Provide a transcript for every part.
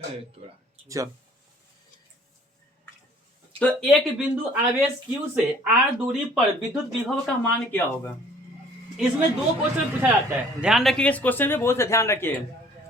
चल, तो एक बिंदु आवेश Q से r दूरी पर विद्युत विभव का मान क्या होगा। इसमें दो क्वेश्चन पूछा जाता है, ध्यान रखिएगा, इस क्वेश्चन में बहुत से ध्यान रखिएगा।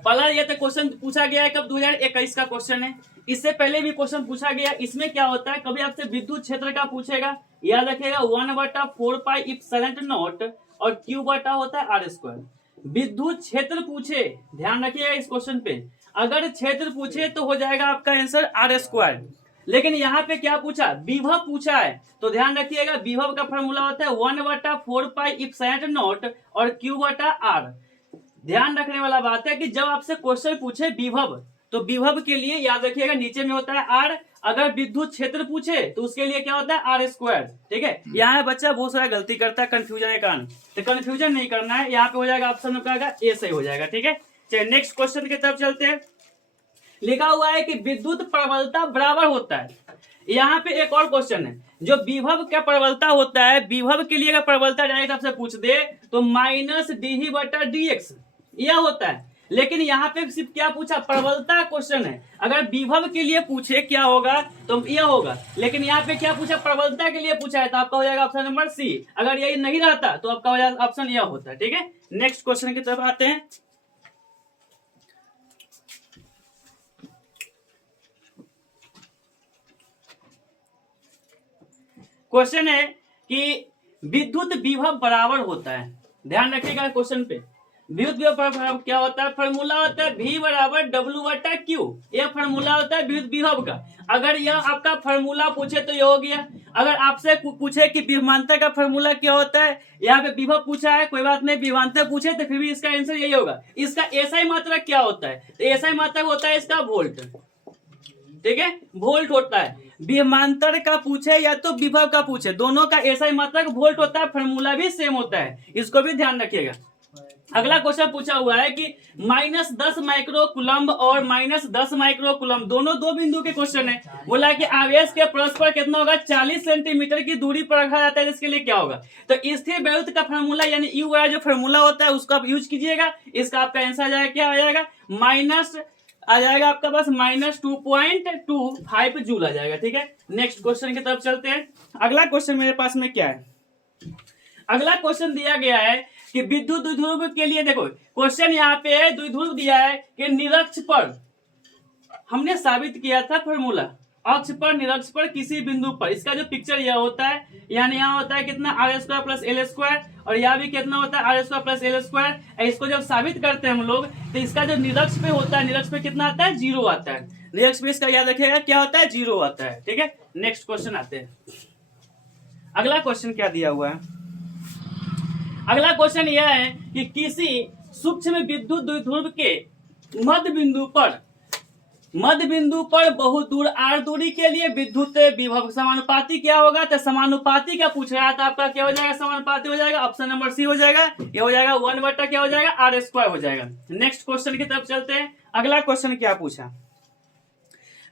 पहला ये तो क्वेश्चन पूछा गया है कब 2021 का क्वेश्चन है, इससे पहले भी क्वेश्चन पूछा गया। इसमें क्या होता है, कभी आपसे विद्युत क्षेत्र का पूछेगा, याद रखिएगा 1/4 इप्सिलॉन नॉट और Q बटा होता है r²। विद्युत क्षेत्र पूछे, ध्यान रखिएगा इस क्वेश्चन पे, अगर क्षेत्र पूछे तो हो जाएगा आपका आंसर r²। लेकिन यहाँ पे क्या पूछा, विभव पूछा है, तो ध्यान रखिएगा विभव का फॉर्मूला होता है 1/4 इप्सिलॉन नॉट और Q बटा r। ध्यान रखने वाला बात है कि जब आपसे क्वेश्चन पूछे विभव, तो विभव के लिए याद रखिएगा नीचे में होता है r, अगर विद्युत क्षेत्र पूछे तो उसके लिए क्या होता है r²। ठीक है, यहाँ बच्चा बहुत सारा गलती करता है कंफ्यूजन के कारण, तो कंफ्यूजन नहीं करना है, यहाँ पे हो जाएगा ऑप्शन में क्या ए सही हो जाएगा। ठीक है, चलिए नेक्स्ट क्वेश्चन की तरफ चलते हैं। लिखा हुआ है कि विद्युत प्रबलता बराबर होता है, यहाँ पे एक और क्वेश्चन है, जो विभव का प्रबलता होता है, विभव के लिए अगर प्रबलता डायरेक्ट आपसे पूछ दे तो -dV/dx यह होता है। लेकिन यहाँ पे सिर्फ क्या पूछा, प्रबलता क्वेश्चन है, अगर विभव के लिए पूछे क्या होगा तो यह होगा, लेकिन यहाँ पे क्या पूछा, प्रबलता के लिए पूछा है, तो आपका हो जाएगा ऑप्शन नंबर सी। अगर यही नहीं रहता तो आपका हो जाएगा ऑप्शन यह होता है। ठीक है, नेक्स्ट क्वेश्चन की तरफ आते हैं। क्वेश्चन है कि विद्युत विभव बराबर होता है, ध्यान रखिएगा क्वेश्चन पे, विद्युत विभव बराबर क्या होता है, फॉर्मूला होता है V बराबर W/Q, यह फॉर्मूला होता है विद्युत विभव का। अगर यह आपका फॉर्मूला पूछे तो यह हो गया, अगर आपसे पूछे कि विभवांतर का फॉर्मूला क्या होता है, यहाँ पे विभव पूछा है, कोई बात नहीं, विभवांतर पूछे तो फिर भी इसका आंसर यही होगा। इसका एसआई मात्रक क्या होता है, तो एसआई मात्रक होता है इसका वोल्ट। ठीक है, वोल्ट होता है, विभवांतर का पूछे या तो विभव का पूछे, दोनों का एसआई मात्रक वोल्ट होता है, फॉर्मूला भी सेम होता है, इसको भी ध्यान रखिएगा। अगला क्वेश्चन पूछा हुआ है कि -10 माइक्रोकूलम्ब और -10 माइक्रोकूलम्ब दोनों दो बिंदु के क्वेश्चन है। बोला है कि आवेश के परस्पर कितना होगा, 40 सेंटीमीटर की दूरी पर रखा जाता है, इसके लिए क्या होगा, तो स्थिर विद्युत का फॉर्मूला यानी U वाला जो फॉर्मूला होता है उसको आप यूज कीजिएगा। इसका आपका आंसर आ जाएगा, क्या आ जाएगा, माइनस आ जाएगा आपका बस -2.25 जूल आ जाएगा। ठीक है, नेक्स्ट क्वेश्चन की तरफ चलते हैं। अगला क्वेश्चन मेरे पास में क्या है, अगला क्वेश्चन दिया गया है कि विद्युत द्विध्रुव के लिए, देखो क्वेश्चन यहाँ पे है, द्विध्रुव दिया है कि निरक्ष पर, हमने साबित किया था फॉर्मूला, अक्ष पर निरक्ष पर किसी बिंदु पर, इसका जो पिक्चर यह होता है, यानी यहाँ होता है कितना r² + l² और यहाँ भी कितना होता है r² + l²। इसको जब साबित करते हैं हम लोग तो इसका जो निरक्ष पे होता है, निरक्ष पे कितना आता है, 0 आता है, निरक्ष पे इसका याद रखिएगा क्या होता है, 0 आता है। ठीक है, नेक्स्ट क्वेश्चन आते हैं। अगला क्वेश्चन क्या दिया हुआ है, अगला क्वेश्चन यह है कि किसी सूक्ष्म विद्युत द्विध्रुव के मध्य बिंदु पर बहुत दूर r दूरी के लिए विद्युत विभव समानुपाती क्या होगा, तो समानुपाती क्या पूछ रहा था आपका, क्या हो जाएगा, समानुपाती हो जाएगा, ऑप्शन नंबर सी हो जाएगा, ये हो जाएगा 1 क्या हो जाएगा, r² हो जाएगा। नेक्स्ट क्वेश्चन की तरफ चलते हैं। अगला क्वेश्चन क्या पूछा,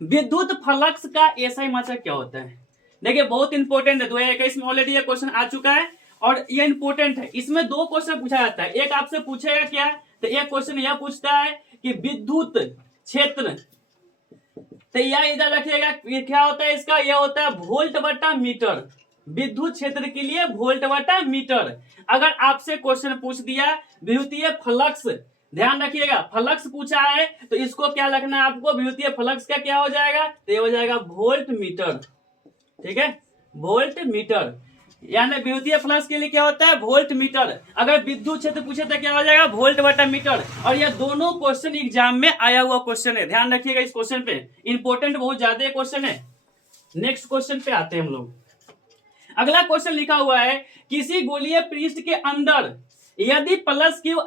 विद्युत फ्लक्स का एसआई मात्रक क्या होता है। देखिए बहुत इंपॉर्टेंट है, 2021 में ऑलरेडी ये क्वेश्चन आ चुका है और ये इंपॉर्टेंट है। इसमें दो क्वेश्चन पूछा जाता है, एक आपसे पूछेगा क्या, तो एक क्वेश्चन यह पूछता है कि विद्युत क्षेत्र, तो यह इधर रखिएगा, क्या होता है इसका, यह होता है वोल्ट बटा मीटर, विद्युत क्षेत्र के लिए वोल्ट बटा मीटर। अगर आपसे क्वेश्चन पूछ दिया विद्युतीय फ्लक्स, ध्यान रखिएगा फ्लक्स पूछा है तो इसको क्या रखना है आपको, विद्युतीय फ्लक्स का क्या हो जाएगा, तो ये हो जाएगा वोल्ट मीटर। ठीक है, वोल्ट मीटर, यानी विद्युतीय फ्लक्स के लिए क्या होता है, वोल्ट मीटर। अगर विद्युत क्षेत्र पूछे तो क्या हो जाएगा, वोल्ट बटा मीटर। और ये दोनों क्वेश्चन एग्जाम में आया हुआ क्वेश्चन है, ध्यान रखिएगा इस क्वेश्चन पे, इंपॉर्टेंट बहुत ज्यादा क्वेश्चन है। नेक्स्ट क्वेश्चन पे आते हैं हम लोग। अगला क्वेश्चन लिखा हुआ है, किसी गोलीय पृष्ठ के अंदर यदि प्लस क्यू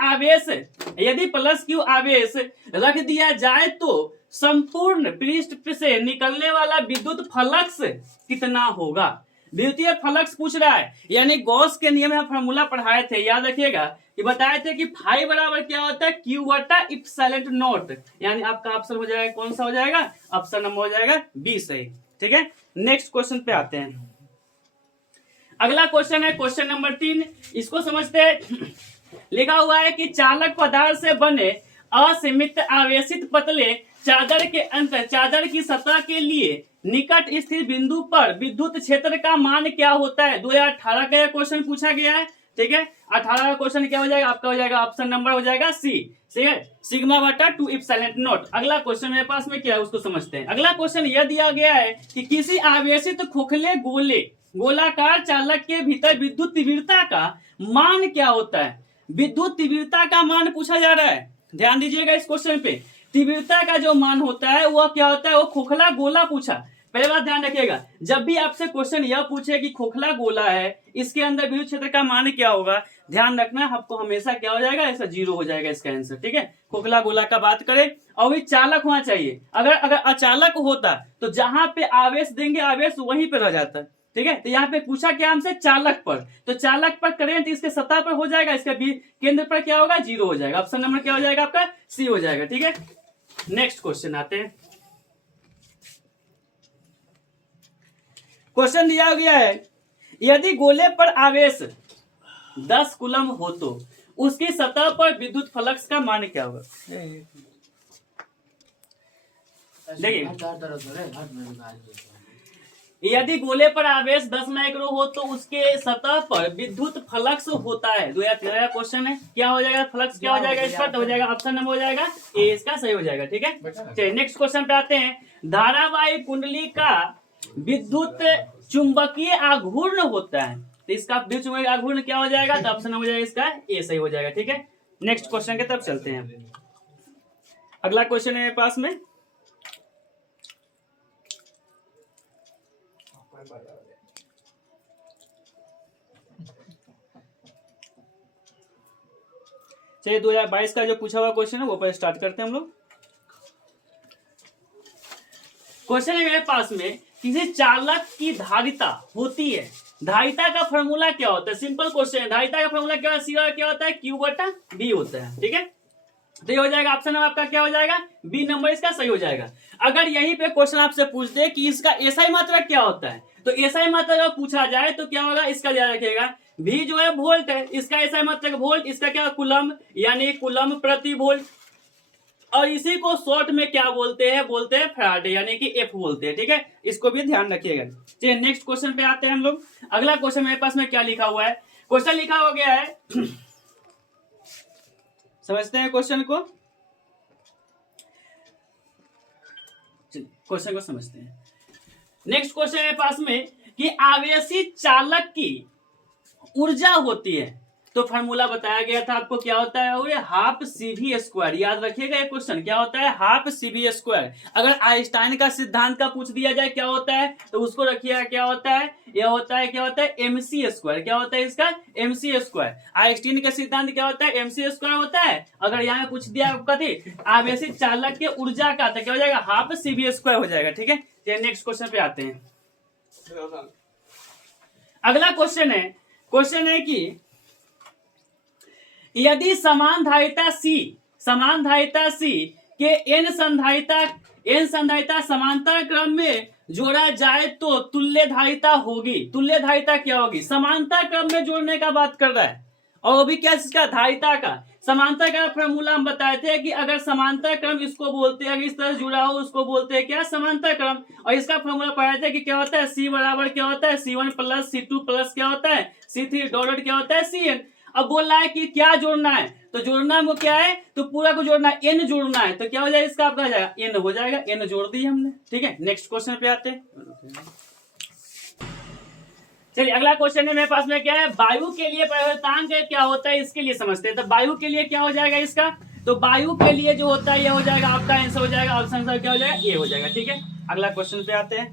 आवेश रख दिया जाए तो संपूर्ण पृष्ठ से निकलने वाला विद्युत फ्लक्स कितना होगा। विद्युतीय फ्लक्स पूछ रहा है, यानी गॉस के नियम में फॉर्मूला पढ़ाए थे, याद रखिएगा कि बताए थे कि फाई बराबर क्या होता है, Q बटा इप्सिलॉन नॉट, यानी आपका ऑप्शन हो जाएगा कौन सा हो जाएगा, ऑप्शन नंबर हो जाएगा बी सही। ठीक है, नेक्स्ट क्वेश्चन पे आते हैं। अगला क्वेश्चन है क्वेश्चन नंबर 3, इसको समझते हैं। लिखा हुआ है कि चालक पदार्थ से बने असीमित आवेशित पतले चादर के अंतर चादर की सतह के लिए निकट स्थित बिंदु पर विद्युत क्षेत्र का मान क्या होता है? 2018 का क्वेश्चन पूछा गया है। ठीक है, 18 का क्वेश्चन क्या हो जाएगा आपका? हो जाएगा ऑप्शन नंबर हो जाएगा सी। ठीक है, सिग्मा बटा 2 इप्सिलॉन नॉट। अगला क्वेश्चन मेरे पास में क्या है उसको समझते हैं। अगला क्वेश्चन यह दिया गया है कि किसी आवेशित खोखले गोलाकार चालक के भीतर विद्युत तीव्रता का मान क्या होता है? विद्युत तीव्रता का मान पूछा जा रहा है, ध्यान दीजिएगा इस क्वेश्चन पे। तीव्रता का जो मान होता है वह क्या होता है? वो खोखला गोला पूछा। पहले बात ध्यान रखिएगा, जब भी आपसे क्वेश्चन यह पूछे कि खोखला गोला है, इसके अंदर विद्युत क्षेत्र का मान क्या होगा, ध्यान रखना आपको हमेशा क्या हो जाएगा? ऐसा 0 हो जाएगा इसका आंसर। ठीक है, खोखला गोला का बात करें और ये चालक होना चाहिए। अगर अचालक होता तो जहां पे आवेश देंगे आवेश वहीं पे रह जाता। ठीक है, तो यहाँ पे पूछा क्या हमसे? चालक पर। तो चालक पर करेंट इसके सतह पर हो जाएगा, इसके केंद्र पर क्या होगा? 0 हो जाएगा। ऑप्शन नंबर क्या हो जाएगा आपका? सी हो जाएगा। ठीक है, नेक्स्ट क्वेश्चन आते हैं। क्वेश्चन दिया गया है, यदि गोले पर आवेश 10 कूलम हो तो उसकी सतह पर विद्युत फ्लक्स का मान क्या होगा? देखिए, यदि गोले पर आवेश 10 माइक्रो हो तो उसके सतह पर विद्युत फ्लक्स होता है। 2013 क्वेश्चन है, क्या हो जाएगा? फ्लक्स क्या हो जाएगा? इस पर हो जाएगा ऑप्शन नंबर हो जाएगा ए, इसका सही हो जाएगा। ठीक है, चलिए नेक्स्ट क्वेश्चन पे आते हैं। धारावाही कुंडली का विद्युत चुंबकीय आघूर्ण होता है, तो इसका विद्युत चुंबकीय आघूर्ण क्या हो जाएगा? तो ऑप्शन नंबर हो जाएगा इसका ए सही हो जाएगा। ठीक है, नेक्स्ट क्वेश्चन की तरफ चलते हैं। अगला क्वेश्चन है मेरे पास में, चलिए 2022 का जो पूछा हुआ क्वेश्चन है वो पर स्टार्ट करते हैं हम लोग। क्वेश्चन है मेरे पास में, किसी चालक की धारिता होती है, धारिता का फॉर्मूला क्या होता है? सिंपल क्वेश्चन है, धारिता का फॉर्मूला क्या होता है? Q बटा बी होता है। ठीक है, तो ये हो जाएगा ऑप्शन नंबर आपका क्या हो जाएगा? बी नंबर इसका सही हो जाएगा। अगर यहीं पे क्वेश्चन आपसे पूछ दे कि इसका एसआई मात्रा क्या होता है, तो एसआई मात्रा जब पूछा जाए तो क्या होगा? इसका ध्यान रखिएगा, भी जो है वोल्ट है, इसका एसआई मात्रा वोल्ट, इसका क्या? कूलम, यानी कूलम प्रति वोल्ट। और इसी को शॉर्ट में क्या बोलते हैं? बोलते हैं फैराडे, यानी कि एफ बोलते हैं। ठीक है, इसको भी ध्यान रखिएगा। चलिए नेक्स्ट क्वेश्चन पे आते हैं हम लोग। अगला क्वेश्चन मेरे पास में क्या लिखा हुआ है? क्वेश्चन लिखा हो गया है समझते हैं क्वेश्चन को, क्वेश्चन को समझते हैं। नेक्स्ट क्वेश्चन मेरे पास में कि आवेशी चालक की ऊर्जा होती है, तो फॉर्मूला बताया गया था आपको, क्या होता है? और हाफ CV स्क्वायर। याद रखिएगा ये क्वेश्चन क्या होता है? Half CV square. अगर आइंस्टाइन का सिद्धांत का पूछ दिया जाए क्या होता है, तो उसको रखिएगा क्या होता है? यह होता है क्या होता है? MC square. क्या होता है इसका? MC square. आइंस्टाइन का सिद्धांत क्या होता है? MC स्क्वायर होता है। अगर यहाँ पूछ दिया कथी? आवेशित चालक के ऊर्जा का, तो क्या हो जाएगा? हाफ CV स्क्वायर हो जाएगा। ठीक है, चलिए नेक्स्ट क्वेश्चन पे आते हैं। अगला क्वेश्चन है कि यदि समान धारिता C के n संधारिता समांतर क्रम में जोड़ा जाए तो तुल्य धारिता होगी। तुल्य धारिता क्या होगी? समांतर क्रम में जोड़ने का बात कर रहा है, और वो भी क्या? इसका धारिता का। समांतर का फॉर्मूला हम बताए थे कि अगर समांतर क्रम इसको बोलते हैं, अगर इस तरह जुड़ा हो उसको बोलते हैं क्या? समांतर क्रम। और इसका फॉर्मूला पढ़ाए थे कि क्या होता है? C बराबर क्या होता है? C1 प्लस C2 प्लस क्या होता है? C3 डॉट क्या होता है? Cn। अब बोल रहा है कि क्या जोड़ना है, तो जोड़ना वो क्या है? तो पूरा को जोड़ना है, n जोड़ना है, तो क्या हो जाएगा? इसका आपका जाएगा n हो जाएगा, n जोड़ दी हमने। ठीक है, नेक्स्ट क्वेश्चन पे आते हैं। चलिए अगला क्वेश्चन है मेरे पास में, क्या है? वायु के लिए परिवर्तनांक क्या होता है, इसके लिए समझते हैं। तो वायु के लिए क्या हो जाएगा इसका? तो वायु के लिए जो होता है ये हो जाएगा आपका आंसर हो जाएगा, ऑप्शन क्या हो जाएगा? ये हो जाएगा। ठीक है, अगला क्वेश्चन पे आते हैं।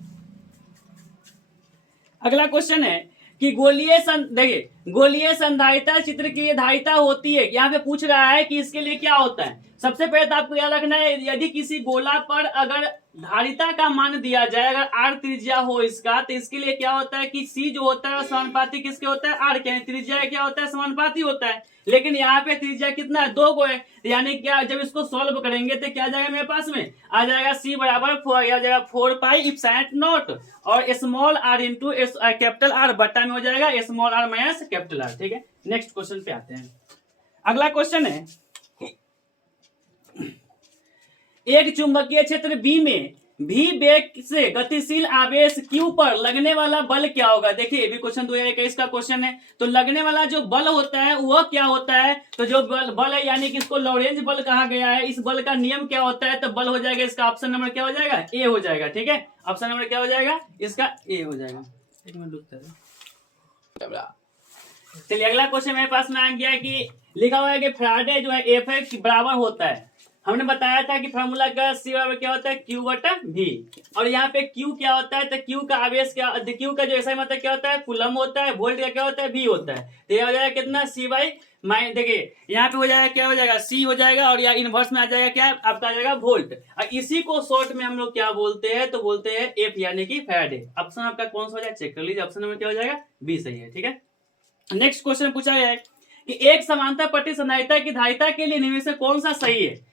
अगला क्वेश्चन है कि गोलीय संधारिता चित्र की धारिता होती है। यहाँ पे पूछ रहा है कि इसके लिए क्या होता है। सबसे पहले तो आपको याद रखना है, यदि किसी गोला पर अगर धारिता का मान दिया जाए, अगर r त्रिज्या हो इसका, तो इसके लिए क्या होता है कि C जो होता है समानुपाती किसके होता है? r के। त्रिज्या क्या होता है? समानुपाती होता है। लेकिन यहाँ पे त्रिज्या कितना है? 2 को है, यानी क्या? जब इसको सॉल्व करेंगे तो क्या जाएगा मेरे पास में? आ जाएगा C बराबर 4, आ जाएगा 4 पाई इप्सिलॉन नॉट, और small r into capital R बट्टा में हो जाएगा small r minus capital R। ठीक है, नेक्स्ट क्वेश्चन पे आते हैं। अगला क्वेश्चन है, एक चुंबकीय क्षेत्र बी में भी वेग से गतिशील आवेश क्यू पर लगने वाला बल क्या होगा। देखिए ये भी क्वेश्चन 2021 का क्वेश्चन है। तो लगने वाला जो बल होता है वह क्या होता है, तो जो बल है यानी कि इसको लॉरेंज बल कहा गया है। इस बल का नियम क्या होता है, तो बल हो जाएगा इसका ऑप्शन नंबर क्या हो जाएगा, ए हो जाएगा। ठीक है, ऑप्शन नंबर क्या हो जाएगा, इसका ए हो जाएगा। एक मिनट रुकता है। चलिए अगला क्वेश्चन मेरे पास में आ गया कि लिखा हुआ है कि फैराडे जो है एफ के बराबर होता है। हमने बताया था कि फार्मूला का सी बराबर क्या होता है, क्यू बटा वी। और यहाँ पे क्यू क्या होता है, तो क्यू का आवेश क्या, क्यू का जो ऐसा मतलब क्या होता है, कूलम होता है। वोल्ट का क्या होता है, वी होता है। तो यह हो जाएगा कितना, सी बाई माइन, देखिए यहाँ पे हो जाएगा क्या हो जाएगा, सी हो जाएगा और यहाँ इनवर्स में आ जाएगा क्या, आपका आ जाएगा वोल्ट। और इसी को शॉर्ट में हम लोग क्या बोलते हैं, तो बोलते हैं एफ यानी कि फैराडे। ऑप्शन आपका कौन सा हो जाएगा, चेक कर लीजिए। ऑप्शन नंबर क्या हो जाएगा, बी सही है। ठीक है, नेक्स्ट क्वेश्चन पूछा गया है कि एक समांतर पट्टी संधारिता की धारिता के लिए निम्न से कौन सा सही है।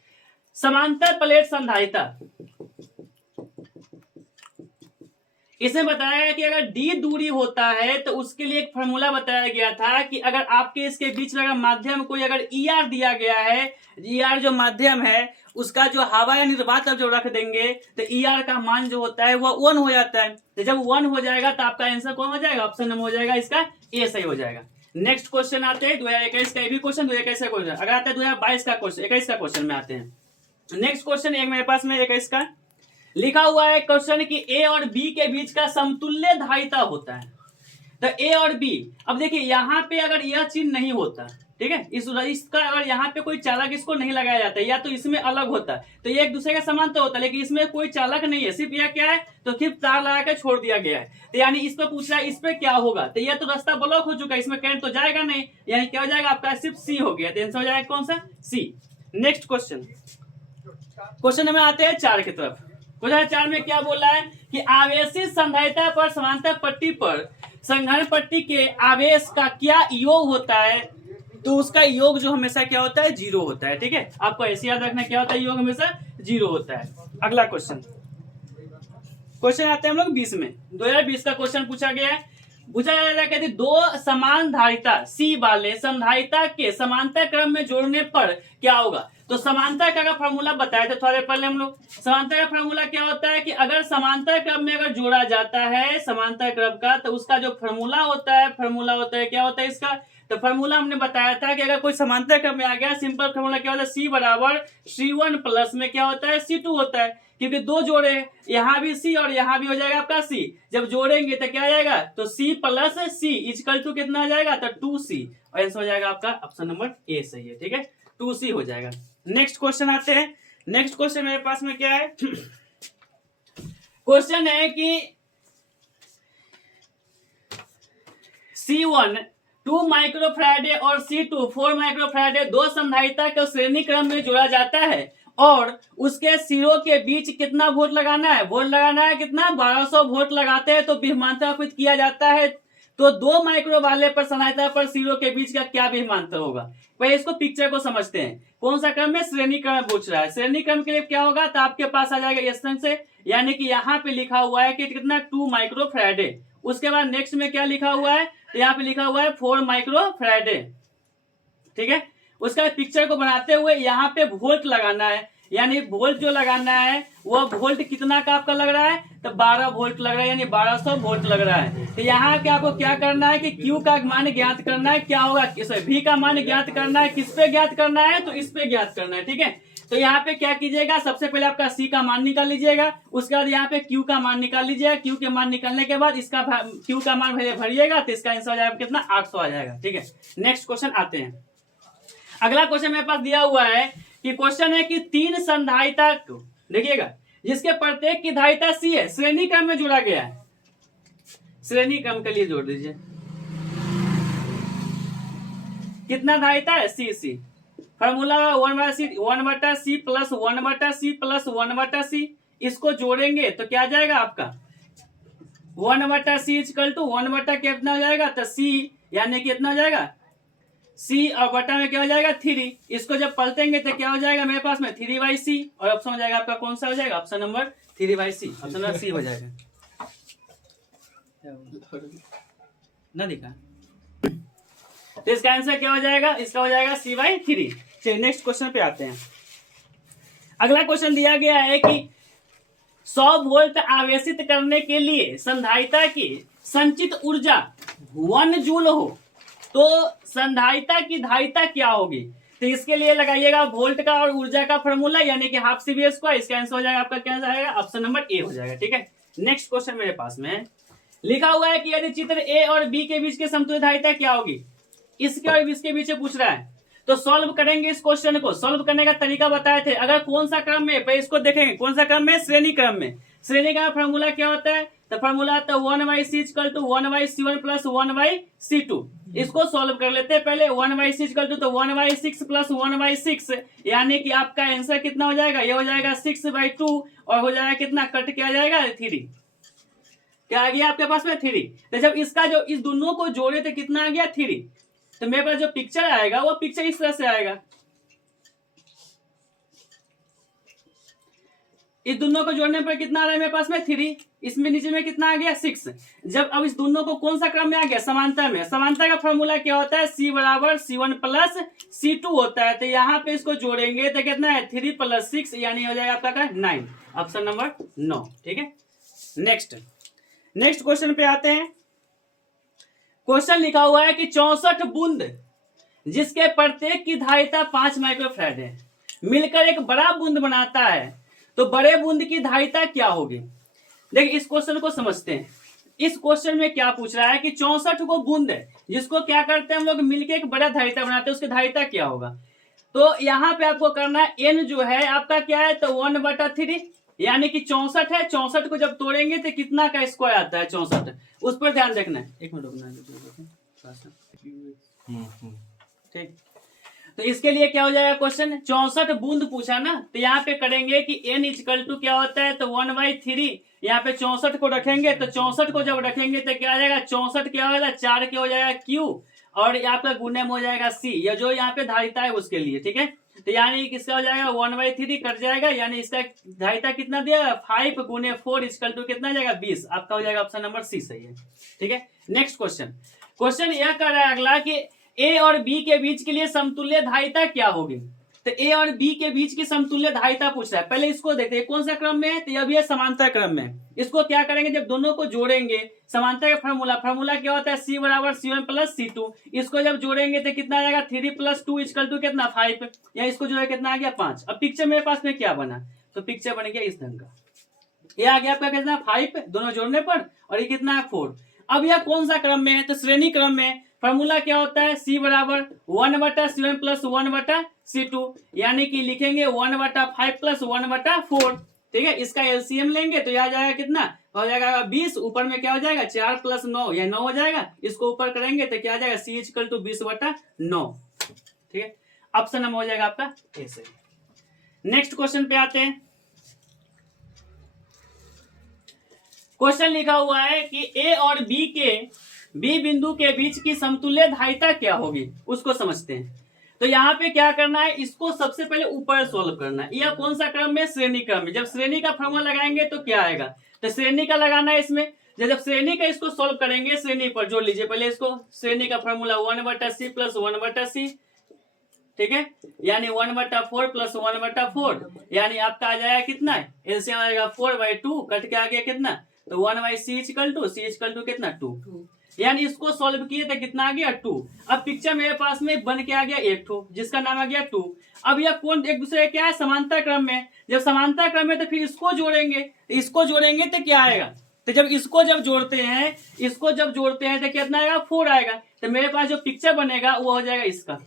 समांतर प्लेट संधारिता, इसमें बताया गया कि अगर डी दूरी होता है तो उसके लिए एक फॉर्मूला बताया गया था कि अगर आपके इसके बीच में अगर माध्यम कोई अगर ई आर दिया गया है, ई आर जो माध्यम है उसका जो हवा या निर्वात अब जो रख देंगे तो ई आर का मान जो होता है वह 1 हो जाता है। तो जब 1 हो जाएगा तो आपका आंसर कौन हो जाएगा, ऑप्शन नंबर हो जाएगा इसका ए सही हो जाएगा। नेक्स्ट क्वेश्चन आते हैं 2021 का, भी क्वेश्चन 2021 का क्वेश्चन। अगर आता है 2022 का क्वेश्चन, 21 का क्वेश्चन में आते हैं। नेक्स्ट क्वेश्चन एक मेरे पास में 21 का लिखा हुआ है क्वेश्चन कि ए और बी के बीच का समतुल्य धारिता होता है। तो ए और बी, अब देखिए यहाँ पे अगर यह चिन्ह नहीं होता, ठीक है, इसका अगर यहाँ पे कोई चालक इसको नहीं लगाया जाता या तो इसमें अलग होता तो ये एक दूसरे का समान तो होता, लेकिन इसमें कोई चालक नहीं है, सिर्फ यह क्या है, तो सिर्फ तार लगा कर छोड़ दिया गया है। तो यानी इस पर पूछ रहा है इस पे क्या होगा, तो यह तो रास्ता ब्लॉक हो चुका है, इसमें करंट तो जाएगा नहीं, यानी क्या हो जाएगा आपका सिर्फ सी हो गया। तो आंसर हो जाएगा कौन सा, सी। नेक्स्ट क्वेश्चन में आते हैं 4 की तरफ। क्वेश्चन 4 में क्या बोला है कि आवेशित संधारिता पर समांतर पट्टी पर संघनन पट्टी के आवेश का क्या योग होता है, तो उसका योग जो हमेशा क्या होता है, 0 होता है। ठीक है, आपको ऐसे याद रखना क्या होता है, योग हमेशा 0 होता है। अगला क्वेश्चन आते हैं हम लोग 20 में, 2020 का क्वेश्चन पूछा गया है। पूछा जा रहा है कहते दो समान धारिता सी वाले संधारिता के समांतर क्रम में जोड़ने पर क्या होगा। तो समांतर का फॉर्मूला बताया था थोड़े पहले हम लोग। समांतर का फॉर्मूला क्या होता है कि अगर समांतर क्रम में अगर जोड़ा जाता है समांतर क्रम का, तो उसका जो फॉर्मूला होता है क्या होता है इसका, तो फॉर्मूला हमने बताया था कि अगर कोई समांतर क्रम में आ गया, सिंपल फॉर्मूला क्या होता है, सी बराबर C1 प्लस में क्या होता है, C2 होता है। क्योंकि दो जोड़े, यहाँ भी सी और यहाँ भी हो जाएगा आपका सी, जब जोड़ेंगे तो क्या आ जाएगा, तो C plus C equal to कितना आ जाएगा, तो 2C, और आंसर हो जाएगा आपका ऑप्शन नंबर ए सही है। ठीक है, 2C हो जाएगा। नेक्स्ट क्वेश्चन आते हैं। नेक्स्ट क्वेश्चन मेरे पास में क्या है, क्वेश्चन है कि C1 2 माइक्रोफैराडे और C2 4 माइक्रोफैराडे दो संधारिता को श्रेणी क्रम में जोड़ा जाता है और उसके सिरों के बीच कितना वोल्ट लगाना है, कितना 1200 वोल्ट लगाते हैं तो विभवांतर किया जाता है। तो 2 माइक्रो वाले पर संधारिता पर सिरों के बीच का क्या विभवांतर होगा। पहले इसको पिक्चर को समझते हैं, कौन सा क्रम में, श्रेणी क्रम पूछ रहा है। श्रेणी क्रम के लिए क्या होगा, तो आपके पास आ जाएगा एस से, यानी कि यहाँ पे लिखा हुआ है कि कितना 2 माइक्रोफैराडे। उसके बाद नेक्स्ट में क्या लिखा हुआ है, तो यहाँ पे लिखा हुआ है 4 माइक्रोफैराडे। ठीक है, उसका पिक्चर को बनाते हुए यहाँ पे वोल्ट लगाना है, यानी वोल्ट जो लगाना है वह वोल्ट कितना का आपका लग रहा है, तो 12 वोल्ट लग रहा है, यानी 1200 वोल्ट लग रहा है। तो यहाँ के आपको क्या करना है कि Q का मान ज्ञात करना है, क्या होगा, V का मान ज्ञात करना है, किस पे ज्ञात करना है, तो इस पे ज्ञात करना है। ठीक है, तो यहाँ पे क्या कीजिएगा, सबसे पहले आपका C का मान निकाल लीजिएगा, उसके बाद यहाँ पे Q का मान निकाल लीजिएगा। Q के मान निकालने के बाद इसका Q का मान भरिएगा तो इसका आंसर हो जाएगा कितना, 800 आ जाएगा। ठीक है, नेक्स्ट क्वेश्चन आते हैं। अगला क्वेश्चन मेरे पास दिया हुआ है कि क्वेश्चन है कि 3 संधारिता, देखिएगा, जिसके प्रत्येक की धारिता C है, श्रेणी क्रम में जोड़ा गया है। श्रेणी क्रम के लिए जोड़ दीजिए, कितना धारिता है, C। Formula 1/C plus 1/C plus 1/C, इसको जोड़ेंगे तो क्या जाएगा आपका 1/C इक्वल टू 1 कितना हो जाएगा, तो C, यानी कि इतना हो जाएगा C और बटा में क्या हो जाएगा 3। इसको जब पलटेंगे तो क्या हो जाएगा मेरे पास में 3/C, और ऑप्शन हो जाएगा आपका कौन सा हो जाएगा, option number 3/C, option number C हो जाएगा। ना दिखा, तो इसका आंसर क्या हो जाएगा, इसका हो जाएगा C/3। चलिए नेक्स्ट क्वेश्चन पे आते हैं। अगला क्वेश्चन दिया गया है कि 100 वोल्ट आवेशित करने के लिए संधारिता की संचित ऊर्जा 1 जूल हो तो संधारिता की धारिता क्या होगी। तो इसके लिए लगाइएगा वोल्ट का और ऊर्जा का फॉर्मूला यानी कि हाफ CV स्क्वायर। इसका आंसर हो जाएगा आपका क्या आएगा, ऑप्शन नंबर ए हो जाएगा। ठीक है, नेक्स्ट क्वेश्चन मेरे पास में लिखा हुआ है कि यदि चित्र ए और बी के बीच की समतुल्य धारिता क्या होगी, इसके और इसके बीच पूछ रहा है। तो सॉल्व करेंगे इस क्वेश्चन को। सॉल्व करने का तरीका बताए थे। अगर कौन सा क्रम में, पहले इसको देखेंगे कौन सा क्रम में, श्रेणी क्रम में। श्रेणी का फॉर्मूला क्या होता है, तो फॉर्मूला आता है 1/c = 1/c1 + 1/c2। इसको सॉल्व कर लेते हैं पहले। 1/c = तो 1/6 + 1/6 यानी कि आपका आंसर कितना हो जाएगा, ये हो जाएगा 6/2 और हो जाएगा कितना, कट क्या आ जाएगा 3। क्या आ गया आपके पास में 3। तो जब इसका जो इस दोनों को जोड़े तो कितना आ गया 3। तो मेरे पास जो पिक्चर आएगा वो पिक्चर इस तरह से आएगा। इस दोनों को जोड़ने पर कितना आ रहा है मेरे पास में 3, इसमें नीचे में कितना आ गया 6। जब अब इस दोनों को कौन सा क्रम में आ गया, समांतर में। समांतर का फॉर्मूला क्या होता है, C = C1 + C2 होता है। तो यहाँ पे इसको जोड़ेंगे तो कितना है 3 + 6 यानी हो जाएगा आपका 9, ऑप्शन नंबर 9। ठीक है, नेक्स्ट क्वेश्चन पे आते हैं। क्वेश्चन लिखा हुआ है कि 64 बूंद जिसके प्रत्येक की धारिता 5 माइक्रोफैराड है मिलकर एक बड़ा बूंद बनाता है, तो बड़े बूंद की धारिता क्या होगी। देखिए इस क्वेश्चन को समझते हैं। इस क्वेश्चन में क्या पूछ रहा है कि 64 को बूंद है जिसको क्या करते हैं हम लोग मिलकर एक बड़ा धारिता बनाते हैं, उसकी धारिता क्या होगा। तो यहाँ पे आपको करना है n जो है आपका क्या है, तो 1/3 यानी कि 64 है। 64 को जब तोड़ेंगे तो कितना का स्क्वायर आता है 64, उस पर ध्यान रखना है। एक मिनट रुकना। ठीक, तो इसके लिए क्या हो जाएगा क्वेश्चन, 64 बूंद पूछा ना, तो यहाँ पे करेंगे कि n = क्या होता है, तो 1/3। यहाँ पे 64 को रखेंगे तो 64 को जब रखेंगे तो क्या आ जाएगा, 64 क्या हो जाएगा 4 के हो जाएगा Q और आपका गुणन हो जाएगा C, या जो यहाँ पे धारिता है उसके लिए। ठीक है, तो यानी किसका हो जाएगा 1/3 कट जाएगा, यानी इसका धारिता कितना दिया 5 × 4 = कितना जाएगा 20। आपका हो जाएगा ऑप्शन नंबर C सही है। ठीक है, नेक्स्ट क्वेश्चन यह कर रहा है अगला कि A और B के बीच के लिए समतुल्य धारिता क्या होगी। तो A और B के बीच की समतुल्य धारिता पूछ रहा है। पहले इसको देखते हैं कौन सा क्रम में है, तो यह भी है समांतर क्रम में। इसको क्या करेंगे, जब दोनों को जोड़ेंगे, समांतर का फॉर्मूला क्या होता है, C = C1 + C2। इसको जब जोड़ेंगे तो कितना आ जाएगा 3 + 2 = कितना 5, या इसको जो है कितना आ गया 5। अब पिक्चर मेरे पास में क्या बना, तो पिक्चर बन गया इस ढंग का। ये आ गया आपका कितना 5 दोनों जोड़ने पर, और ये कितना है 4। अब यह कौन सा क्रम में है, तो श्रेणी क्रम में। फॉर्मूला क्या होता है, C = 1/7 + 1/C2 यानी कि लिखेंगे 1/5 + 1/4। ठीक है, इसका LCM लेंगे तो यह जाएगा कितना हो जाएगा 20। ऊपर में क्या हो जाएगा 4 + 9 या 9 हो जाएगा। इसको ऊपर करेंगे तो क्या आ जाएगा C = 20/9। ठीक है, ऑप्शन नंबर हो जाएगा आपका ए सही। नेक्स्ट क्वेश्चन पे आते हैं। क्वेश्चन लिखा हुआ है कि A और B बिंदु के बीच की समतुल्य धारिता क्या होगी, उसको समझते हैं। तो यहाँ पे क्या करना है, इसको सबसे पहले ऊपर सोल्व करना है। यह कौन सा क्रम में, श्रेणी क्रम में। जब श्रेणी का फॉर्मूला लगाएंगे तो क्या आएगा, तो श्रेणी का लगाना है इसमें। जब श्रेणी का इसको सोल्व करेंगे, श्रेणी पर जोड़ लीजिए पहले इसको। श्रेणी का फॉर्मूला 1/c + 1/c। ठीक है, यानी 1/4 + 1/4 यानी आपका आ जाएगा कितना, एलसीएम आएगा 4/2 कट के आ गया कितना, तो 1/c = कितना 2। यानी इसको सॉल्व किए तो कितना आ गया 2। अब पिक्चर मेरे पास में बन के आ गया एक ठो, जिसका नाम आ गया 2। अब यह कौन एक दूसरे क्या है, समांतर क्रम में। जब समांतर क्रम में तो फिर इसको जोड़ेंगे तो क्या आएगा, तो जब इसको जोड़ते हैं तो कितना आएगा 4 आएगा। तो मेरे पास जो पिक्चर बनेगा वो हो जाएगा इसका।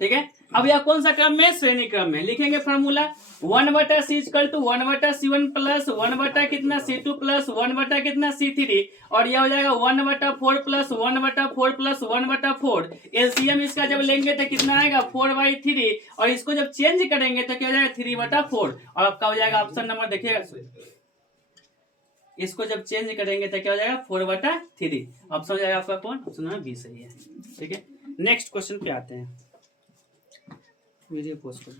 ठीक है, अब यह कौन सा क्रम में, श्रेणी क्रम में। लिखेंगे फॉर्मूला 1/c = 1/c1 + 1/ कितना c2 + 1/ कितना c3 और यह हो जाएगा 1/4 + 1/4 + 1/4। एलसीएम इसका जब लेंगे तो कितना आएगा 4/3 और इसको जब चेंज करेंगे तो क्या हो जाएगा 3/4 और आपका हो जाएगा ऑप्शन नंबर देखिएगा। इसको जब चेंज करेंगे तो क्या हो जाएगा 4/3। ऑप्शन हो जाएगा आपका कौन, ऑप्शन नंबर बी सही है। ठीक है, नेक्स्ट क्वेश्चन पे आते हैं। वीडियो पोस्ट कर